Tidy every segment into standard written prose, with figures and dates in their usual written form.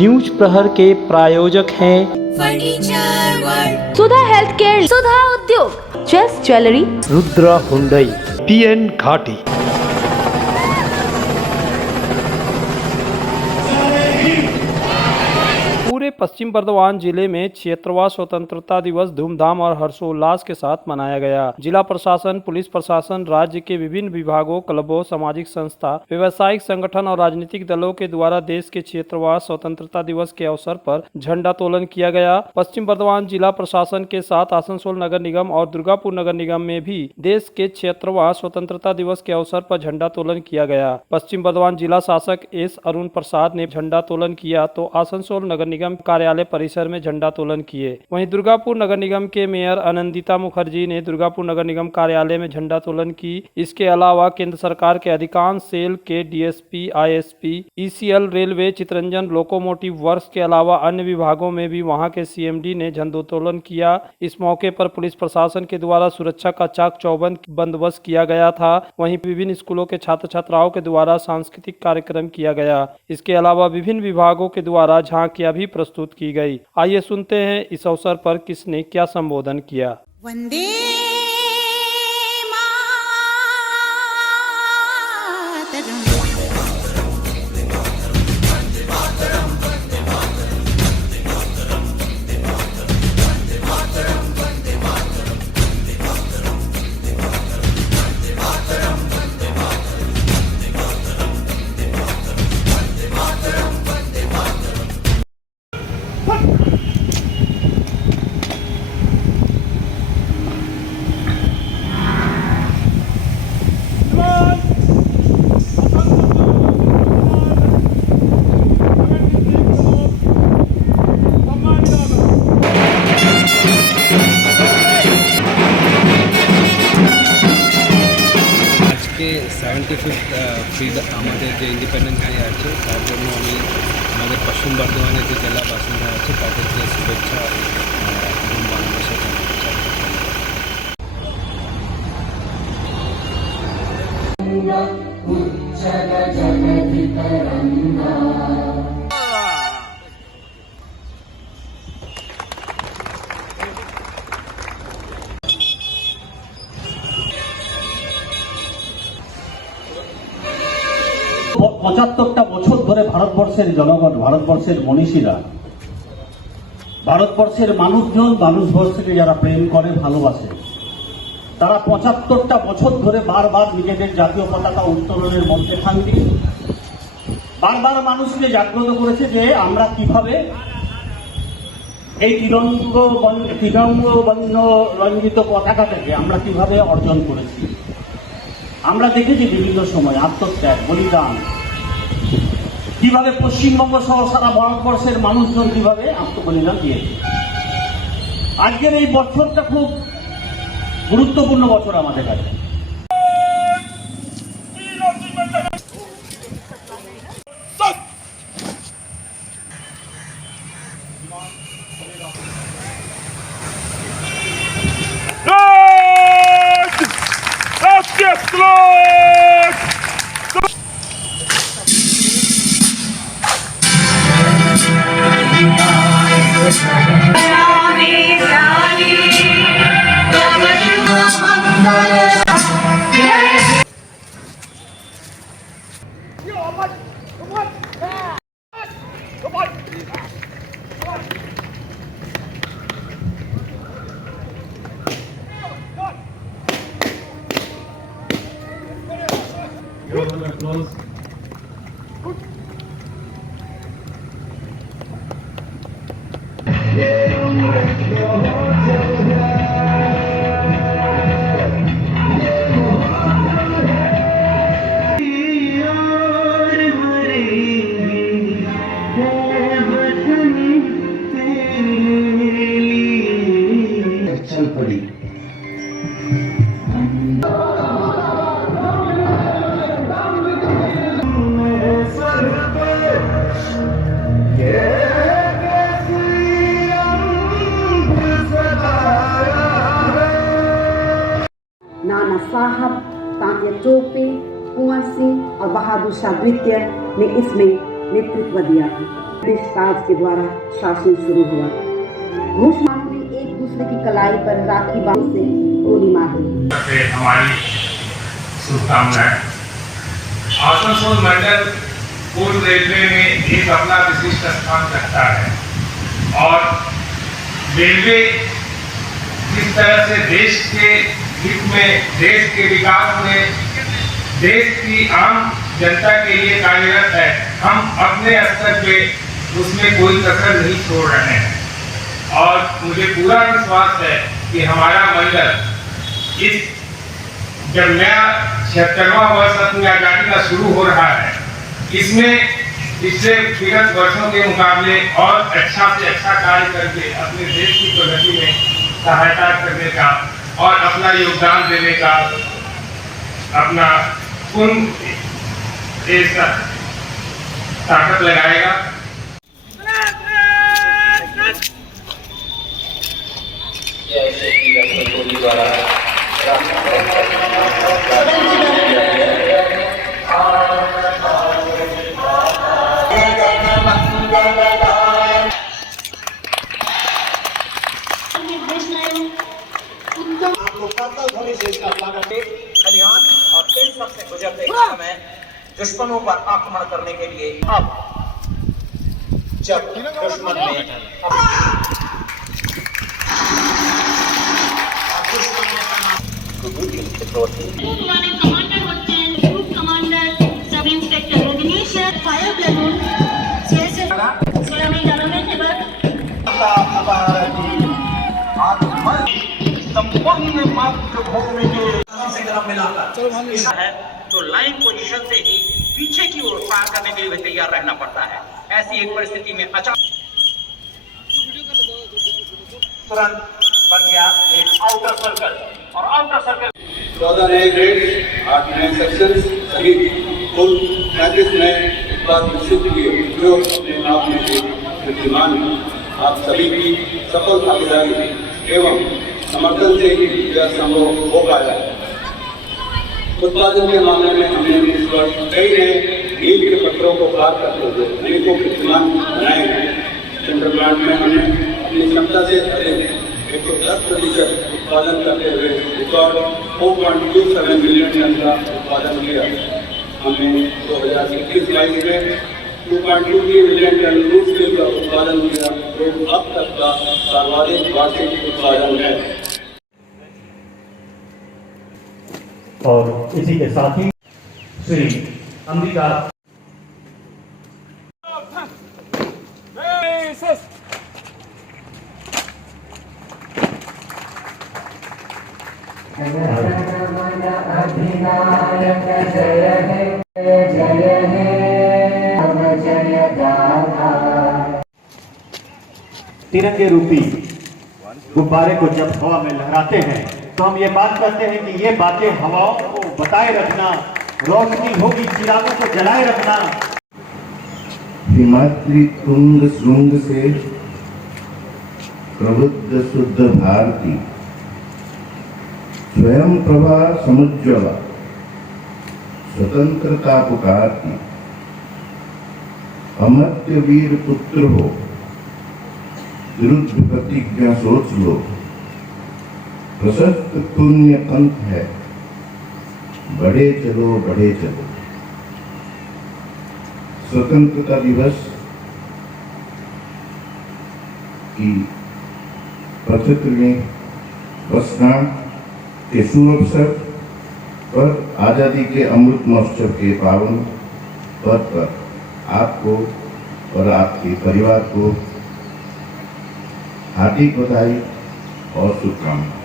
News प्रहर के प्रायोजक हैं furniture world, Sudha health care, Sudha Udyog, chess jewellery, Rudra Hyundai, PN Ghati. पूरे पश्चिम बर्धमान जिले में 76वां स्वतंत्रता दिवस धूमधाम और हर्षोल्लास के साथ मनाया गया। जिला प्रशासन, पुलिस प्रशासन, राज्य के विभिन्न विभागों, क्लबों, सामाजिक संस्था, व्यावसायिक संगठन और राजनीतिक दलों के द्वारा देश के 76वां स्वतंत्रता दिवस के अवसर पर झंडोत्तोलन किया गया। पश्चिम बर्धमान जिला प्रशासन के साथ आसनसोल नगर निगम और दुर्गापुर नगर निगम में भी देश के 76वां स्वतंत्रता दिवस के अवसर पर झंडोत्तोलन किया गया। पश्चिम बर्धमान जिला शासक S अरुण प्रसाद ने झंडोत्तोलन किया तो आसनसोल नगर निगम कार्यालय परिसर में झंडोत्तोलन किए। वहीं दुर्गापुर नगर निगम के मेयर आनंदिता मुखर्जी ने दुर्गापुर नगर निगम कार्यालय में झंडोत्तोलन की। इसके अलावा केंद्र सरकार के अधिकांश सेल के DSP, ISP, ECL, railway, Chittaranjan, locomotive works के अलावा अन्य विभागों में भी वहां के CMD ने झंडोत्तोलन किया। इस मौके पर पुलिस प्रशासन के द्वारा सुरक्षा का चाक चौबंद बंदोबस्त किया गया था। वहीं विभिन्न स्कूलों के छात्र छात्राओं के द्वारा सांस्कृतिक कार्यक्रम किया गया। इसके अलावा विभिन्न विभागों के द्वारा झांकियां भी प्रस्तुत की गई। आइए सुनते हैं इस अवसर पर किसने क्या संबोधन किया। वंदे আজকে 75th আমাদের যে ইন্ডিপেন্ডেন্স ডে আছে তার জন্য আমি আমাদের পশ্চিম বর্ধমানের যে জেলা বাসিন্দা আছে তাদেরকে শুভেচ্ছা এবং ভালোবাসা জানাতে চাই। পঁচাত্তরটা বছর ধরে ভারতবর্ষের জনগণ, ভারতবর্ষের মনীষীরা, ভারতবর্ষের মানুষজন, ভারতবর্ষকে যারা প্রেম করে, ভালোবাসে, তারা ৭৫টা বছর ধরে বারবার নিজেদের জাতীয় পতাকা উত্তোলনের মধ্যে থাকি বারবার মানুষকে জাগ্রত করেছে যে আমরা কিভাবে এই ত্রিরঙ্গ বর্ণ রঞ্জিত পতাকাটাকে আমরা কিভাবে অর্জন করেছি। আমরা দেখেছি বিভিন্ন সময় আত্মত্যাগ, বলিদান, কিভাবে পশ্চিমবঙ্গ সহ সারা ভারতবর্ষের মানুষজন কিভাবে আত্মবলিদান দিয়েছে। আজকের এই বছরটা খুব গুরুত্বপূর্ণ বছর আমাদের কাছে। नाना साहब तांतिया टोपे, कुंवर सिंह और बहादुर शाह द्वितीय ने इसमें नेतृत्व दिया था। ब्रिटिश राज के द्वारा शासन शुरू हुआ। घोषणा ने एक दूसरे की कलाई पर राखी बांध से गोली मार दी। हमारी शुभकामनाएं। आसनसोल मंडल पूर्व रेलवे में एक अपना विशिष्ट स्थान रखता है और रेलवे किस तरह से देश के हित में, देश के विकास में, देश की आम जनता के लिए कार्यरत है, हम अपने स्तर पे उसमें कोई कसर नहीं छोड़ रहे हैं। और मुझे पूरा विश्वास है कि हमारा मंडल इस जब नया 76वां वर्ष अपनी आज़ादी का शुरू हो रहा है, इसमें पिछले विगत वर्षों के मुकाबले और अच्छा से अच्छा कार्य करके अपने देश की प्रगति में सहायता करने का और अपना योगदान देने का अपना पूर्ण ताकत लगाएगा। खलिहान और कैंसर से गुजरते समय दुश्मनों पर आक्रमण करने के लिए अब जब दुश्मन ने कमांडर होते हैं group commander sub inspector Rajneesh fire platoon संपूर्ण मातृभूमि के गला मिलाकर है तो लाइन पोजीशन से ही पीछे की ओर पार करने के लिए तैयार रहना पड़ता है। ऐसी एक परिस्थिति में अचानक तुरंत बन गया एक आउटर सर्कल और आउटर सर्कल 14 नए ग्रेड 8 नए सेक्शन सहित कुल 35 नए उत्पाद विकसित किए जो अपने आप में विद्यमान आप सभी की सफल भागीदारी एवं समर्थन से ही यह संभव हो पाया है। उत्पादन के मामले में हमने इस वर्ष कई नए मील के पत्रों को पार करते हुए अनेकों कीर्तिमान बनाए हैं। सेंट्रल प्लांट में हमने अपनी क्षमता से अधिक 110% उत्पादन करते हुए रिकॉर्ड 4.27 मिलियन टन का उत्पादन किया। हमने 2021-22 में 2.23 मिलियन टन क्रूड स्टील का उत्पादन किया जो अब तक का सर्वाधिक वार्षिक उत्पादन है। और इसी के साथ ही श्री अंबिका तिरंगे रूपी गुब्बारे को जब हवा में लहराते हैं तो हम ये बात करते हैं कि ये बातें हवाओं को बताए रखना, रोशनी होगी चिरागों को जलाए रखना। हिमाद्री तुंग श्रृंग से प्रबुद्ध शुद्ध भारती स्वयं प्रभा समुज्ज्वला स्वतंत्रता पुकारती अमर्त्य वीर पुत्र हो दृढ़ प्रतिज्ञा सोच लो प्रशस्त पुण्य पंथ है बढ़े चलो बढ़े चलो। स्वतंत्रता दिवस की 75वें वर्षगांठ के शुभ अवसर पर आजादी के अमृत महोत्सव के पावन पर्व पर आपको और आपके परिवार को हार्दिक बधाई और शुभकामनाएं।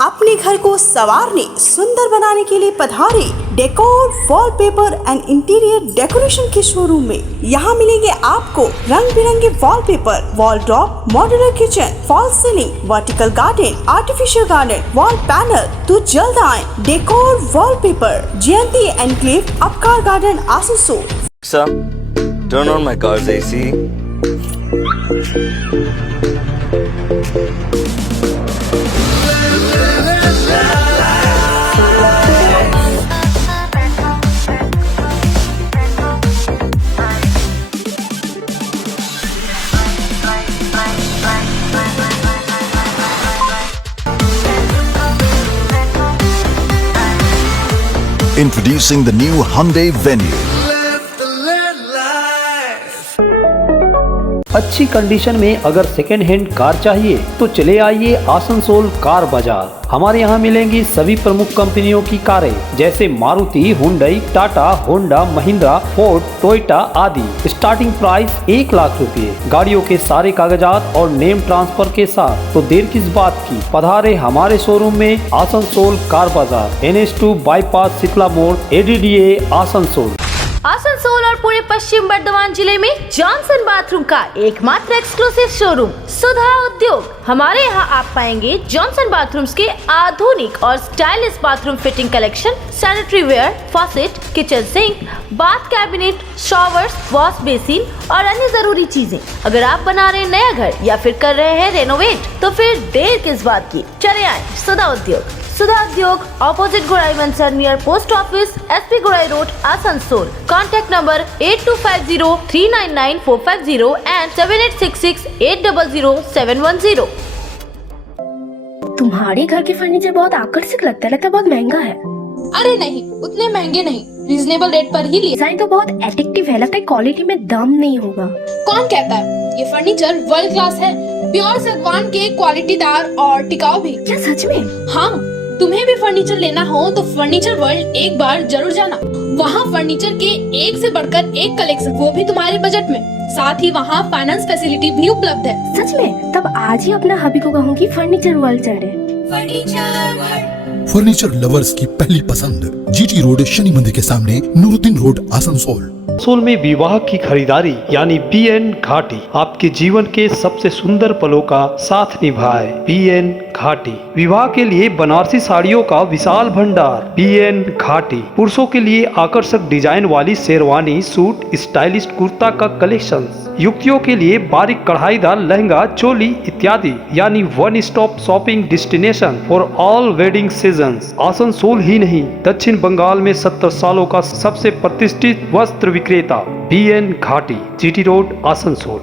अपने घर को संवारने सुंदर बनाने के लिए पधारे decor wallpaper and interior decoration के शोरूम में। यहाँ मिलेंगे आपको रंग बिरंगे wallpaper, wall drop, modular kitchen, fall ceiling, vertical garden, artificial garden, wall panel. तो जल्द आए decor wallpaper, Jayanti enclave, Upkar garden, Asansol. Turn on my car's AC. Introducing the new Hyundai Venue. अच्छी कंडीशन में अगर सेकेंड हैंड कार चाहिए तो चले आइए आसनसोल कार बाजार। हमारे यहाँ मिलेंगी सभी प्रमुख कंपनियों की कारें जैसे Maruti, Hyundai, Tata, Honda, Mahindra, Ford, Toyota आदि। स्टार्टिंग प्राइस 1 लाख रुपए। गाड़ियों के सारे कागजात और नेम ट्रांसफर के साथ। तो देर किस बात की, पधारे हमारे शोरूम में आसनसोल कार बाजार, NH2 बाईपास शीतला मोड़, ADDA आसनसोल। आसनसोल और पूरे पश्चिम बर्धमान जिले में जॉनसन बाथरूम का एकमात्र एक्सक्लूसिव शोरूम सुधा उद्योग। हमारे यहाँ आप पाएंगे जॉनसन बाथरूम्स के आधुनिक और stylish bathroom fitting collection, sanitary ware, faucet, kitchen sink, bath cabinet, showers, wash basin और अन्य जरूरी चीजें। अगर आप बना रहे हैं नया घर या फिर कर रहे हैं रेनोवेट तो फिर देर किस बात की, चले आए सुधा Udyog. Sudha Udyog opposite Gorai Mansar near post office, SP Gorai road, Asansol. Contact number 8250399450 and 7866800710। तुम्हारे घर के फर्नीचर बहुत आकर्षक लगता है बहुत महंगा है। अरे नहीं, उतने महंगे नहीं, रीजनेबल रेट पर ही लिए। डिजाइन तो बहुत एट्रैक्टिव है, लगता है क्वालिटी में दम नहीं होगा। कौन कहता है? ये फर्नीचर वर्ल्ड क्लास है, प्योर सागवान के, क्वालिटीदार और टिकाऊ भी। क्या सच में? हाँ, तुम्हें भी फर्नीचर लेना हो तो फर्नीचर वर्ल्ड एक बार जरूर जाना। वहाँ फर्नीचर के एक से बढ़कर एक कलेक्शन, वो भी तुम्हारे बजट में। साथ ही वहाँ फाइनेंस फैसिलिटी भी उपलब्ध है। सच में? तब आज ही अपना हबी को कहूँगी फर्नीचर वर्ल्ड चले। फर्नीचर लवर्स की पहली पसंद, GT रोड, शनि मंदिर के सामने, नूरुद्दीन रोड, आसनसोल। आसनसोल में विवाह की खरीदारी यानी BN घाटी आपके जीवन के सबसे सुंदर पलों का साथ निभाए। BN घाटी विवाह के लिए बनारसी साड़ियों का विशाल भंडार। BN घाटी पुरुषों के लिए आकर्षक डिजाइन वाली शेरवानी, सूट, स्टाइलिश कुर्ता का कलेक्शन, युवतियों के लिए बारीक कढ़ाईदार लहंगा, चोली इत्यादि, यानी one stop shopping destination for all wedding seasons. Asansol ही नहीं, दक्षिण बंगाल में 70 सालों का सबसे प्रतिष्ठित वस्त्र विक्रेता BN घाटी, GT रोड, आसनसोल।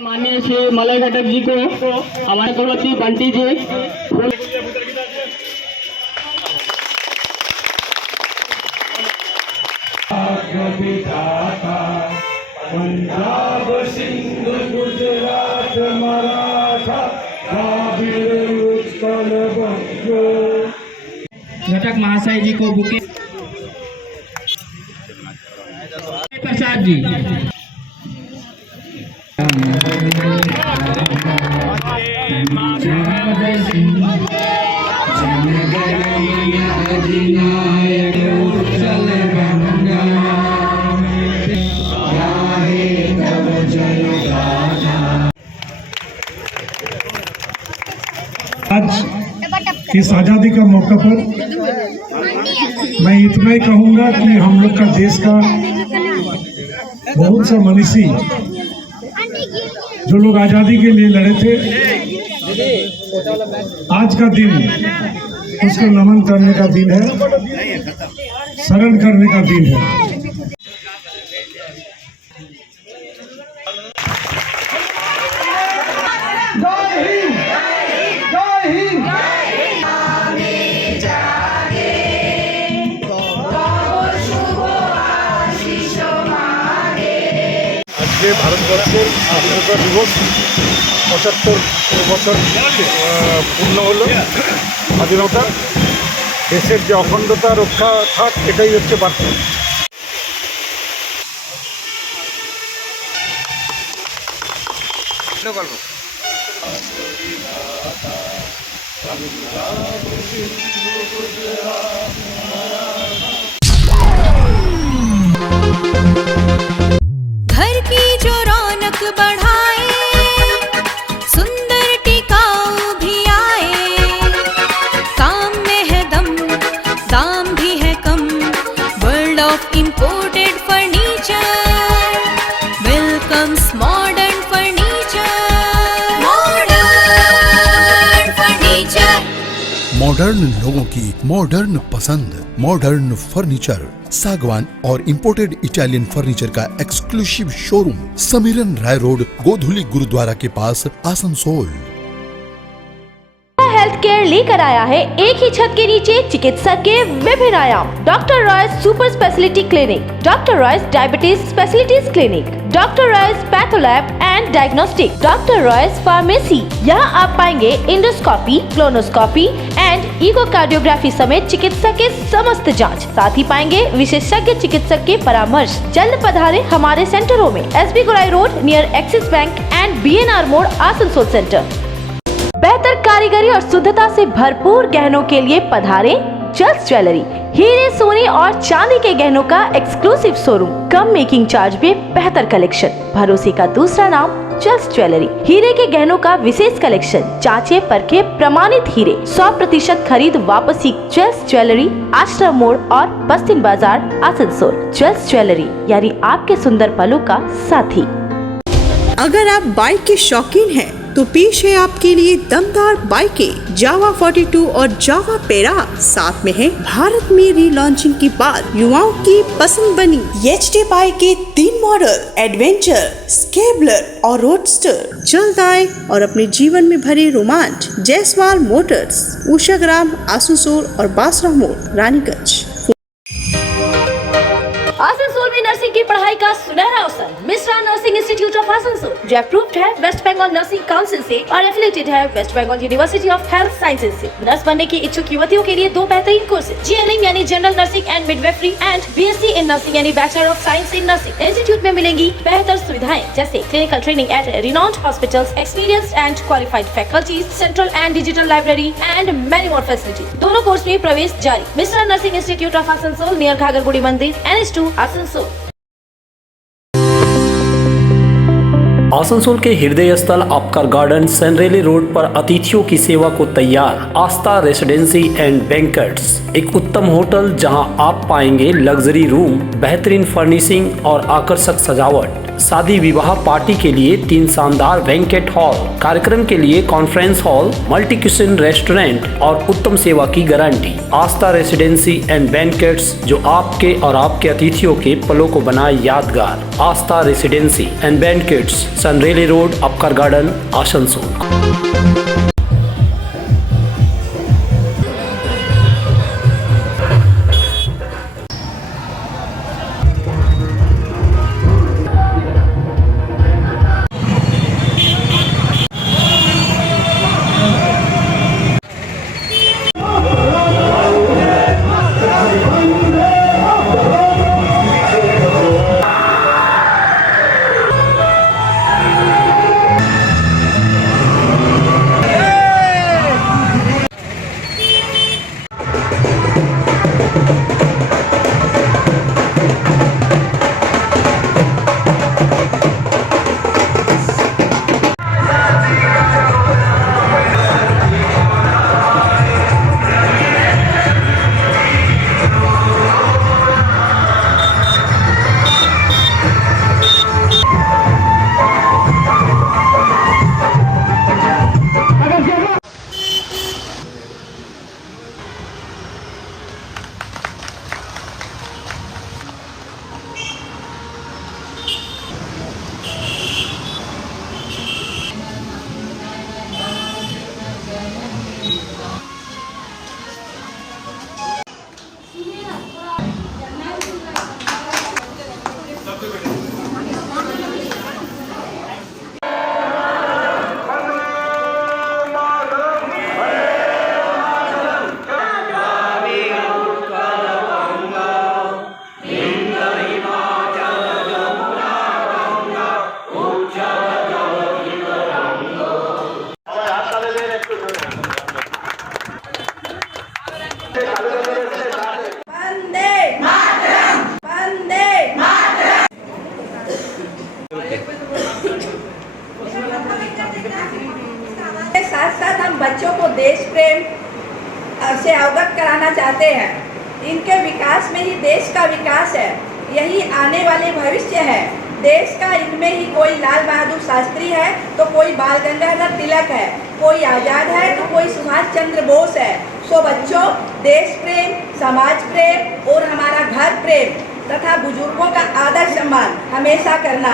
माननीय श्री मलय घटक जी को, हमारे कुलपति बंटी जी, पंजाब, सिंध, गुजरात, मराठा, द्राविड़, उत्कल, बंगो। घटक महाशय जी को बुके प्रसाद जी, आज इस आज़ादी का मौका पर मैं इतना ही कहूँगा कि हम लोग का देश का बहुत सा मनीषी जो लोग आज़ादी के लिए लड़े थे, आज का दिन उसको नमन करने का दिन है, शरण करने का दिन है। আজকে ভারতবর্ষের স্বাধীনতা দিবস 75 বছর পূর্ণ হলো স্বাধীনতা। দেশের যে অখণ্ডতা রক্ষা থাক, এটাই হচ্ছে বার্তা। घर की जो रौनक बढ़ाए, सुंदर टिकाऊ भी आए, काम में है दम, दाम भी है कम, world of imported furniture welcomes modern furniture, modern furniture. Modern लोगों की मॉडर्न पसंद, मॉडर्न फर्नीचर, सागवान और इंपोर्टेड इटालियन फर्नीचर का exclusive showroom, Samiran Rai road, Godhuli Gurudwara के पास, आसनसोल। हेल्थ केयर लेकर आया है एक ही छत के नीचे चिकित्सक के विभिन्न आयाम। Doctor Royce super speciality clinic, doctor Royce diabetes specialities clinic, doctor Royce patholab and diagnostic, doctor Royce pharmacy. यहाँ आप पाएंगे इंडोस्कोपी, क्लोनोस्कोपी एंड इकोकार्डियोग्राफी समेत चिकित्सा के समस्त जांच। साथ ही पाएंगे विशेषज्ञ चिकित्सक के परामर्श। जल्द पधारे हमारे सेंटरों में, SB Gorai road near axis bank and BNR मोड़, आसनसोल सेंटर। बेहतर कारीगरी और शुद्धता से भरपूर गहनों के लिए पधारे जल्स ज्वेलरी। हीरे, सोने और चांदी के गहनों का एक्सक्लूसिव शोरूम, कम मेकिंग चार्ज में बेहतर कलेक्शन, भरोसे का दूसरा नाम जल्स ज्वेलरी। हीरे के गहनों का विशेष कलेक्शन, जांचे परखे प्रमाणित हीरे, 100% खरीद वापसी। जल्स ज्वेलरी, आश्रम मोड़ और बस्तिन बाजार, आसनसोल। जल्स ज्वेलरी यानी आपके सुंदर पलों का साथी। अगर आप बाइक के शौकीन हैं तो पेश है आपके लिए दमदार बाइकें जावा 42 और जावा पेरा। साथ में है भारत में रीलॉन्चिंग के बाद युवाओं की पसंद बनी HD बाइक के 3 मॉडल, एडवेंचर, स्केबलर और रोडस्टर। जल्द आए और अपने जीवन में भरे रोमांच। जयसवाल मोटर्स, उषाग्राम, आसनसोल और बासरा मोड़, रानीगंज। आसनसोल में नर्सिंग की पढ़ाई का सुनहरा अवसर। Mishra nursing institute of Asansol जो अप्रूव्ड है वेस्ट बंगाल नर्सिंग काउंसिल से और एफिलिएटेड है west Bengal university of health sciences से। नर्स बनने की इच्छुक युवतियों के लिए 2 बेहतरीन कोर्सेज, GNM यानी general nursing and midwifery and BSc in nursing यानी bachelor of science in nursing. Institute में मिलेंगी बेहतर सुविधाएं जैसे clinical training at renowned hospitals, experienced and qualified faculties, central and digital library and many more facilities. दोनों course में प्रवेश जारी। Mishra nursing institute of Asansol near घाघरबुड़ी मंदिर, NH2 आसनसोल। आसनसोल के हृदय स्थल आपका गार्डन सनरेली रोड पर अतिथियों की सेवा को तैयार आस्था रेसिडेंसी एंड बैंक्वेट्स, एक उत्तम होटल जहां आप पाएंगे लग्जरी रूम, बेहतरीन फर्निशिंग और आकर्षक सजावट। शादी विवाह पार्टी के लिए 3 शानदार बैंक्वेट हॉल, कार्यक्रम के लिए conference hall, multi kitchen restaurant और उत्तम सेवा की guarantee. Aastha residency and banquets जो आपके और आपके अतिथियों के पलों को बनाए यादगार। Aastha residency and banquets, Senraleigh road, Upkar garden, Asansol. हम बच्चों को देश प्रेम से अवगत कराना चाहते हैं। इनके विकास में ही देश का विकास है, यही आने वाले भविष्य है देश का। इनमें ही कोई लाल बहादुर शास्त्री है तो कोई बाल गंगाधर तिलक है, कोई आज़ाद है तो कोई सुभाष चंद्र बोस है। सो बच्चों, देश प्रेम, समाज प्रेम और हमारा घर प्रेम तथा बुजुर्गों का आदर सम्मान हमेशा करना।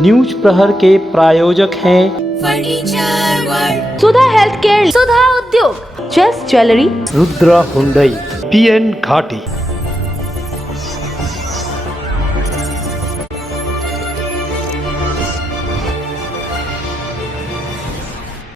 न्यूज प्रहर के प्रायोजक हैं furniture world, Sudha health care, Sudha Udyog, chess jewellery, Rudra Hyundai, PN घाटी।